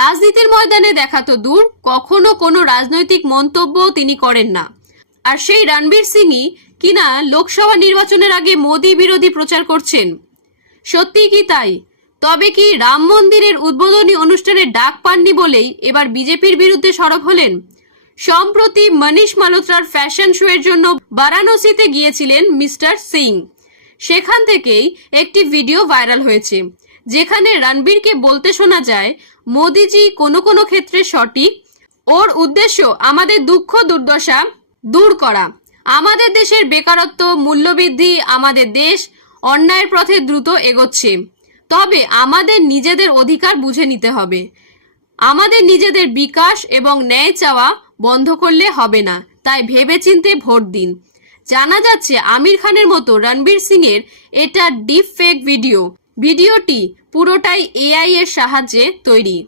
রাজনীতির ময়দানে দেখা তো দূর, কখনো কোনো রাজনৈতিক মন্তব্যও তিনি করেন না। আর সেই রণবীর সিংই কিনা লোকসভা নির্বাচনের আগে মোদি বিরোধী প্রচার করছেন। সত্যি কি তাই? তবে কি রাম মন্দিরের উদ্বোধনী অনুষ্ঠানে ডাক পাননি বলেই এবার বিজেপির বিরুদ্ধে সরব হলেন? সম্প্রতি মনীষ মালহোত্রার ফ্যাশন শো এর জন্য বারাণসীতে গিয়েছিলেন মিস্টার সিং। সেখান থেকেই একটি ভিডিও ভাইরাল হয়েছে, যেখানে রণবীরকে বলতে শোনা যায়, মোদিজি কোনো কোনো ক্ষেত্রে সঠিক, ওর উদ্দেশ্য আমাদের দুঃখ দুর্দশা দূর করা, আমাদের দেশের বেকারত্ব, মূল্যবৃদ্ধি, আমাদের দেশ অন্যায়ের পথে দ্রুত এগোচ্ছে। তবে আমাদের নিজেদের অধিকার বুঝে নিতে হবে, আমাদের নিজেদের বিকাশ এবং ন্যায় চাওয়া বন্ধ করলে হবে না, তাই ভেবেচিন্তে ভোট দিন। জানা যাচ্ছে আমির খানের মতো রণবীর সিং এর এটা ডিপ ফেক ভিডিওটি পুরোটাই এআই এর সাহায্যে তৈরি।